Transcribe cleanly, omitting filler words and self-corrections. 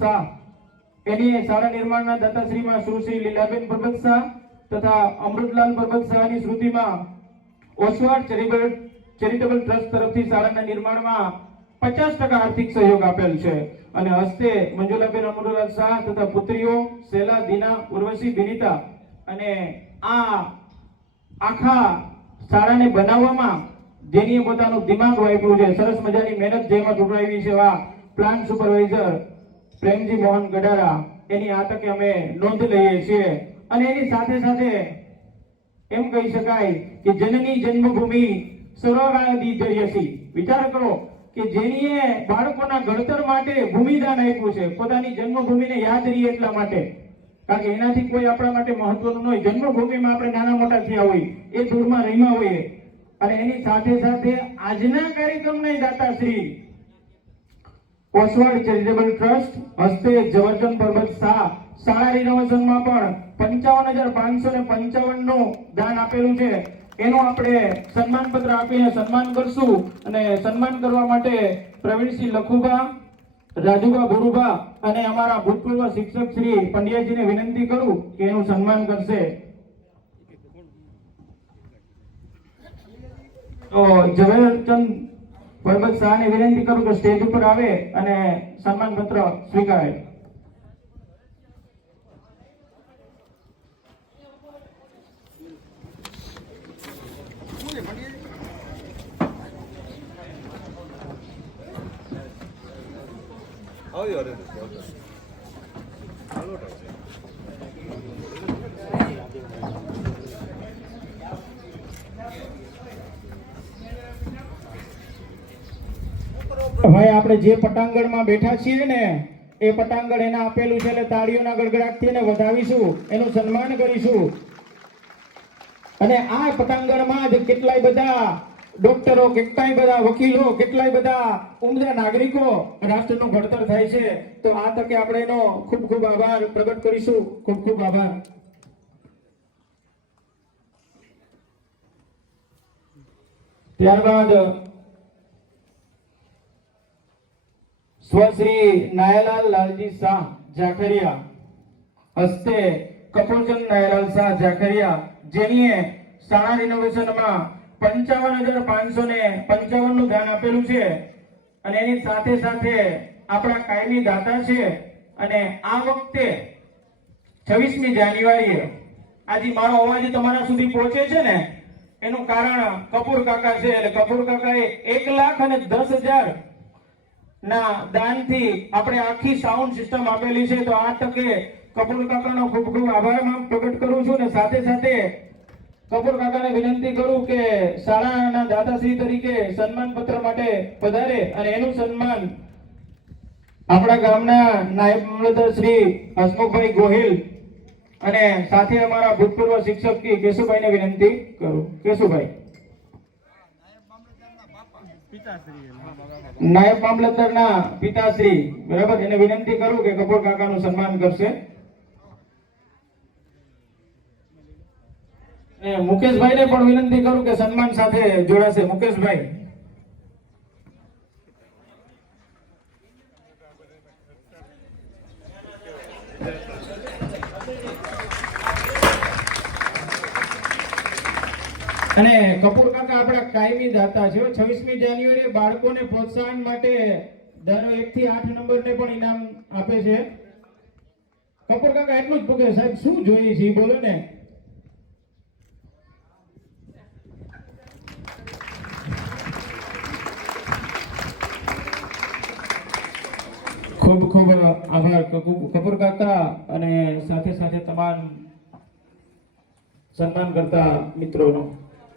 શાહ એની શાળા નિર્માણના દાતાશ્રીમાં સુશ્રી લીલાબેન પરબત શાહ તથા અમૃતલાલ પરબત શાહની સ્મૃતિમાં ઓસવાડ ચેરિટેબલ ટ્રસ્ટ તરફથી શાળાના નિર્માણમાં 50% આર્થિક સહયોગ આપેલ છે અને હસ્તે મંજુલાબેન અમૃતલાલ શાહ તથા પુત્રીઓ શૈલા, દીના, ઉર્વશી, વિનીતા અને આ આખા શાળાને બનાવવામાં જેની પોતાનું દિમાગ વાપર્યું છે, સરસ મજાની મહેનત જેમાં ઢોળાવી છે, એવા પ્લાન્ટ સુપરવાઇઝર પ્રેમજી મોહન ગડારા એની આ તકે અમે નોંધ લઈએ છીએ અને એની સાથે સાથે એમ કહી શકાય કે જનની જન્મભૂમિ સર્વકાળથી જયસી. વિચાર કરો કે જેનીએ બાળકોના ઘડતર માટે ભૂમિદાન આપ્યું છે, પોતાની જન્મભૂમિને યાદ રહી એટલા માટે, કારણ કે એનાથી કોઈ આપણા માટે મહત્વનું ન હોય. જન્મભૂમિમાં આપણે નાના મોટા થયા હોય, એ ધૂળમાં રહીમાં હોઈએ અને એની સાથે સાથે આજના કાર્યક્રમના દાતાશ્રી ઓસવાડ ચેરિટેબલ ટ્રસ્ટ હસ્તે ઝવેરચંદ પરબત શાહ શાળા રિનોવેશનમાં પણ 55,555 નું દાન આપેલું છે. એનું આપણે સન્માન પત્ર આપીને સન્માન કરશું અને સન્માન કરવા માટે પ્રવીણસિંહ લખુભા, રાજુભા ભુરુભા અને અમારા ભૂતપૂર્વ શિક્ષક શ્રી પંડ્યાજીને વિનંતી કરું કે એનું સન્માન કરશે. તો ઝવેરચંદ પરબત શાહને વિનંતી કરું કે સ્ટેજ ઉપર આવે અને સન્માન પત્ર સ્વીકારે. ભાઈ આપણે જે પટાંગણમાં બેઠા છીએ ને એ પટાંગણ એને આપેલું છે એટલે તાળીઓના ગડગડાટથી એને વધાવીશું, એનું સન્માન કરીશું. અને આ પટાંગણમાં જ કેટલાય બધા ડોક્ટરો, કેટલાય બધા વકીલો, કેટલાય બધા ઉમદા નાગરિકો રાષ્ટ્રનું ઘડતર થાય છે. તો આ તકે આપણે એનો ખૂબ ખૂબ આભાર પ્રગટ કરીશું. ખૂબ ખૂબ આભાર. ત્યારબાદ સ્વશ્રી નાયાલાલ લાલજી શાહ ઝાખરિયા હસ્તે કપૂરચંદ નાયાલાલ શાહ ઝાખરિયા જેનીએ શાળા રિનોવેશનમાં 55,555 નું દાન આપેલું છે અને એની સાથે સાથે આપણા કાયમી દાતા છે. અને આ વખતે 26મી જાન્યુઆરીએ આજે મારો અવાજ તમારા સુધી પહોંચે છે ને એનું કારણ કપૂર કાકા છે. એટલે કપૂર કાકાએ 1,10,000 ના દાનથી આપણે આખી સાઉન્ડ સિસ્ટમ આપેલી છે. તો આ તકે કપૂર કાકાનો ખૂબ ખૂબ આભાર પ્રગટ કરું છું અને સાથે સાથે કપૂર કાકાને વિનંતી કરું કે શાળાના દાતાશ્રી તરીકે સન્માન પત્ર માટે પધારે અને એનું સન્માન આપણા ગામના નાયબ મામલતદાર શ્રી હસમુખભાઈ ગોહિલ અને સાથે અમારા ભૂતપૂર્વ શિક્ષક કેશુભાઈને વિનંતી કરું. કેશુભાઈ નાયબ મામલતદારના પિતાશ્રી, બરાબર, એને વિનંતી કરું કે કપૂર કાકાનું સન્માન કરશે. મુકેશભાઈને પણ વિનંતી કરું કે સન્માન સાથે જોડાશે. મુકેશભાઈ અને કપૂર કાકા આપણા કાયમી દાતા છે. 26મી જાન્યુઆરીએ બાળકોને પ્રોત્સાહન માટે દર 1 થી 8 નંબરને પણ ઇનામ આપે છે. કપૂર કાકા એટલું જ પૂછે, સાહેબ શું જોઈએ છે બોલો ને. ખૂબ ખૂબ આભાર કપૂર કાકા અને સાથે સાથે તમામ સન્માન કરતા મિત્રોનો.